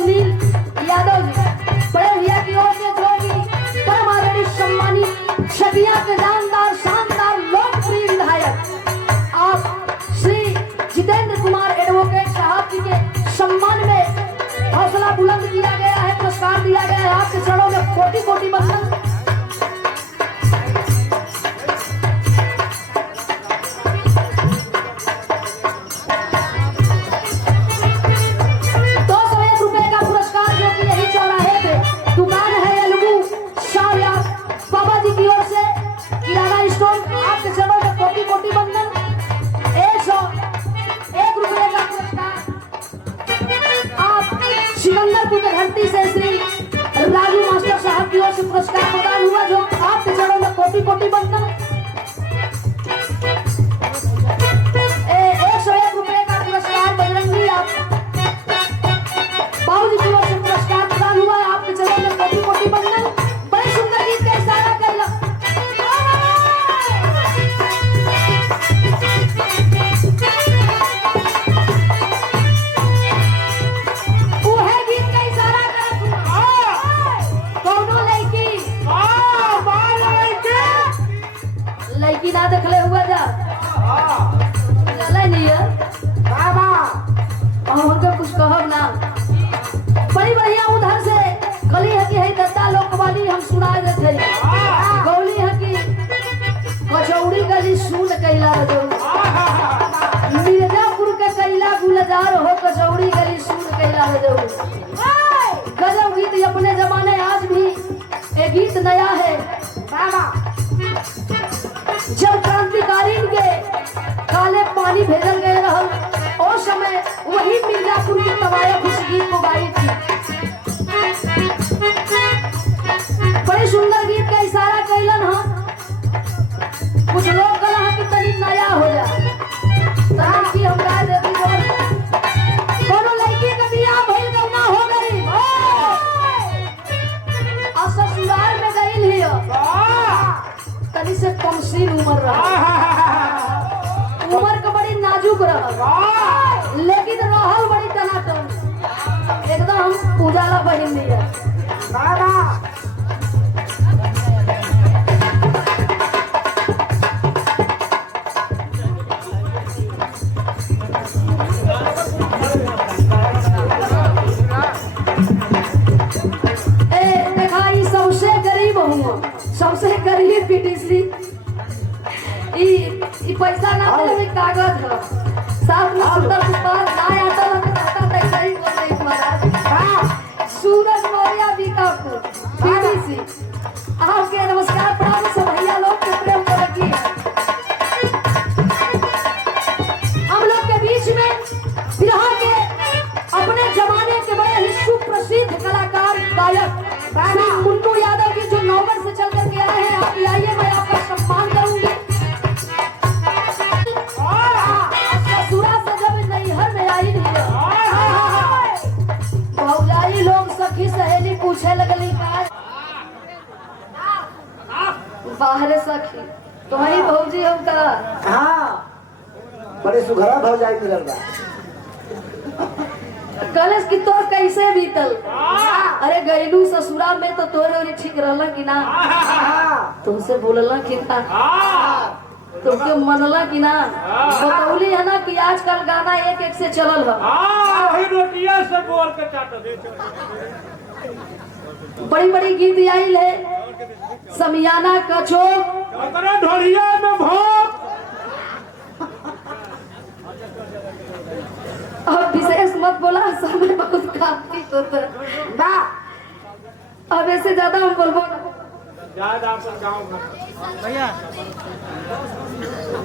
सुनील यादव जी बड़े भैया की ओर से जो भी परम आदरणीय सम्मानित छबिया के जानदार शानदार लोकप्रिय विधायक आप श्री जितेंद्र कुमार एडवोकेट साहब जी के सम्मान में हौसला बुलंद किया गया है, पुरस्कार दिया गया है। आपके चरणों में कोटि कोटि वंदन। सिकंदरपुर की धरती से श्री राजू मास्टर साहब की ओर से पुरस्कार प्रदान हुआ, जो आपके चरणों में कोटि कोटि वंदन। 101 रुपए का पुरस्कार बजरंगी आप बाबूजी की ओर से पुरस्कार प्रदान हुआ, आपके चरणों में कोटि कोटि वंदन। बड़े सुंदर गीत का इशारा कर लड़की ना देखले हुआ जा नहीं है बाबा और उनके कुछ कहब ना। बड़ी बढ़िया उधर से गली है कि है दत्ता लोकवाणी हम सुना देते गौली है कि कचौड़ी गली सुन कैला जो मिर्जापुर के कैला गुलजार हो कचौड़ी गली सुन कैला जो गजब गीत अपने जमाने आज भी एक गीत नया है बाबा। जब क्रांतिकारी के काले पानी भेजल गए रहल उस समय वही मिर्जापुर की तवायफ इस गीत को गाई थी। बड़े सुंदर गीत का इशारा कैलन हम। कुछ लोग कहा कि तनी नया हो जा की हम गा देती दोनों लड़की का बियाह भइल गौना हो गई और ससुराल में गई ही तनी से कमसीन उम्र रहा, उम्र का बड़ी नाजुक रहा, लेकिन रहल बड़ी टनाटन एकदम उजाला बहिन दिया। देखा ये सबसे गरीब हूँ, सबसे गरीब पीटीसी ई पैसा ना देवे कागज है साफ में सुंदर दुकान ना आता ना खाता तक सही बोल रही महाराज। सूरज मौर्य बीकापुर पीटीसी आपके नमस्कार प्रणाम सब भैया लोग के प्रेम को रखिए। हम लोग के बीच में बिरहा के अपने जमाने के बड़े ही सुप्रसिद्ध कलाकार गायक मुन्नू यादव जी जो नौबत से चल करके आए हैं, आप आइए मैं आपका सम्मान करूंगी। ससुरा से जब नैहर में आई भौजाई लोग सखी सहेली पूछे लगली बाहर सखी तो वही भौजी हम का बड़े सुघरा भौजाई मिलल बा। कलेश की तोर कैसे बीतल? अरे गैलू ससुरा में तो तोरे ठीक रहला कि ना? तुमसे बोलला कि ना? तुमके मनला कि ना? बतौली है ना कि आजकल गाना एक एक से चलल है। वही रोटिया से बोल के बड़ी बड़ी गीत आई है, समियाना कचोक ढोलिया में भोग। अब विशेष मत बोला, समय बहुत काफी होता है। अब ऐसे ज्यादा हम बोलबो भैया।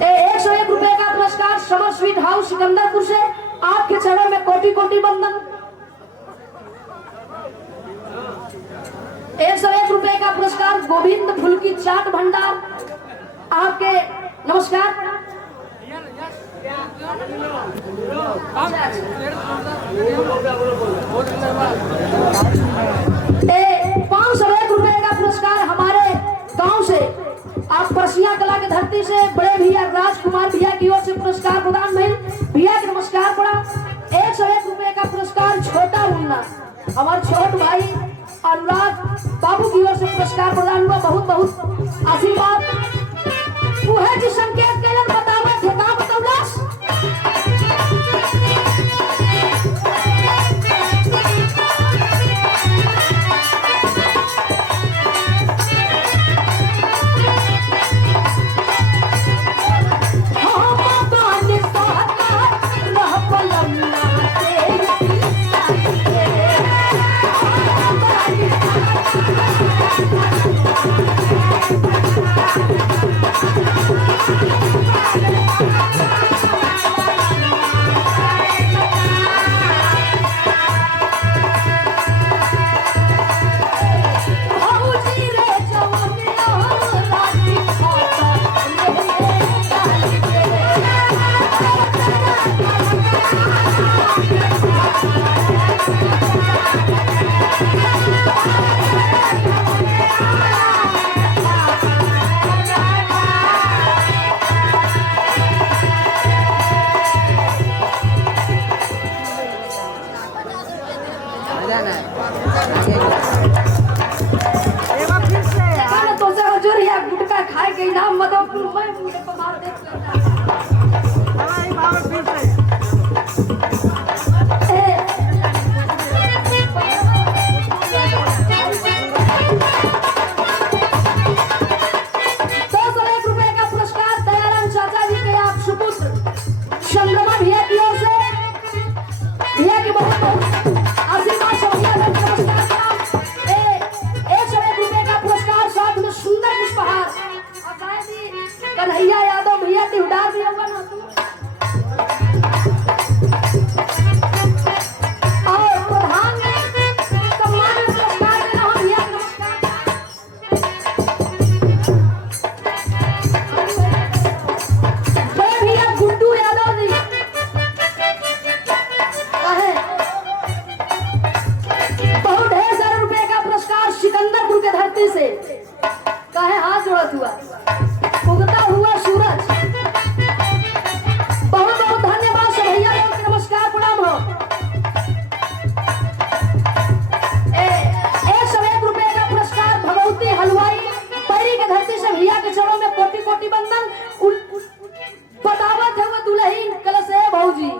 101 रुपए का पुरस्कार समर स्वीट हाउस सिकंदरपुर से आपके चरणों में कोटि कोटि वंदन। 101 रुपए का पुरस्कार गोविंद फुल्की चाट भंडार आपके नमस्कार। 501 रुपए का पुरस्कार हमारे गांव से आप परसिया कला की धरती से बड़े भैया राजकुमार भैया की ओर से पुरस्कार प्रदान भइल। भैया के नमस्कार पड़ा। 101 रुपए का पुरस्कार छोटा मुन्ना हमारे छोट भाई अनुराग बाबू की ओर से पुरस्कार प्रदान हुआ। बहुत बहुत आशीर्वाद वो है जो संकेत केलन बतावा थे का बतौलास गुटका खाए के इनाम मदद मैं मुझे पर मार दे ₹201 का पुरस्कार दयाराम चाचा जी के आप सुपुत्र चंद्रमा भैया की ओर से भैया की बहुत बहुत आशीर्वाद से भैया नमस्कार। ₹101 का पुरस्कार साथ में सुंदर पुष्पहार और शायद ही कन्हैया यादव भैया की उड़ार भी होगा ना तू और प्रधान सम्मान पुरस्कार देना हम भैया नमस्कार। बड़े भैया गुड्डू यादव जी कहे बहुत ढेर सारे रुपए का पुरस्कार सिकंदरपुर के धरती से कहे हाथ जोड़त हुआ उगता हुआ सूरज। बहुत बहुत धन्यवाद से भैया लोग के नमस्कार प्रणाम हो। ₹101 का पुरस्कार भगवती हलवाई पैरी के धरती से भैया के चरणों में कोटि कोटि बंदन। बतावत है वो दुल्हन कलश है भौजी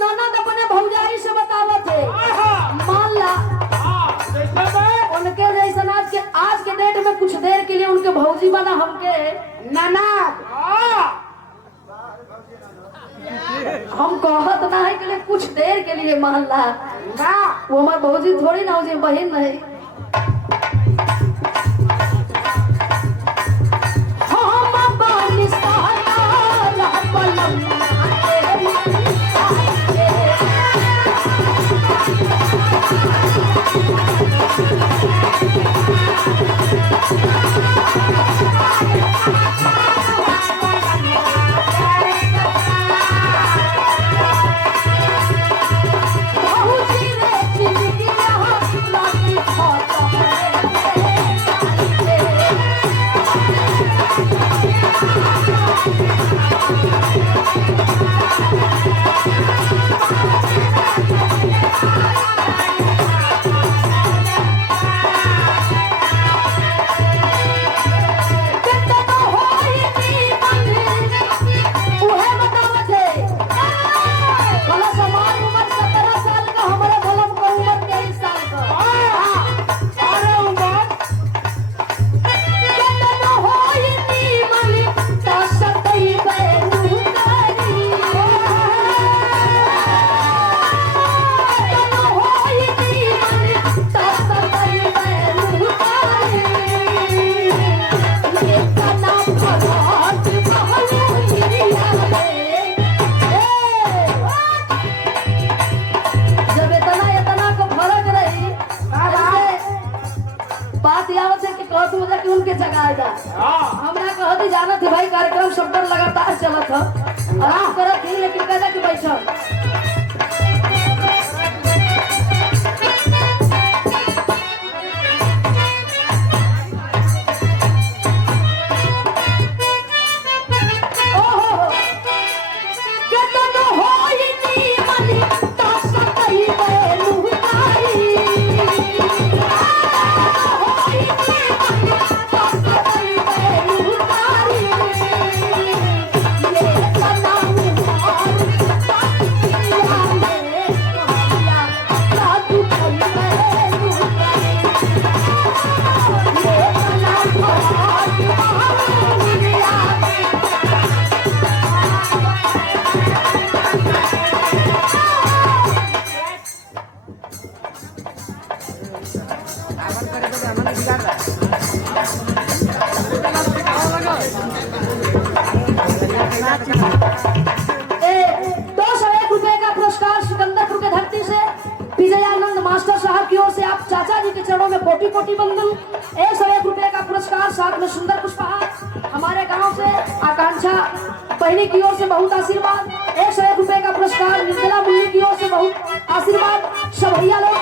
ननद अपने भौजाई से बतावत है मान ला उनके जैसा आज के डेट में कुछ देर के लिए उनके भौजी बना हमके ननद हम कहत ना है के लिए कुछ देर के लिए मान ला वो हमारे भौजी थोड़ी ना हो बहन नहीं। उनके जगह हमरा कहती जाना थी भाई कार्यक्रम सब लगातार चलत है आराम करत थी लेकिन कहता कि बैठो के तो होई नी मनी ता सकई बेलू आप चाचा जी के चरणों में कोटि कोटि बंदन। 101 रुपए का पुरस्कार, साथ में सुंदर पुष्पहार। हमारे गांव से आकांक्षा बहनी की ओर से बहुत आशीर्वाद। 101 रुपए का पुरस्कार निर्मला मुन्नी की ओर से बहुत आशीर्वाद। सब भैया लोग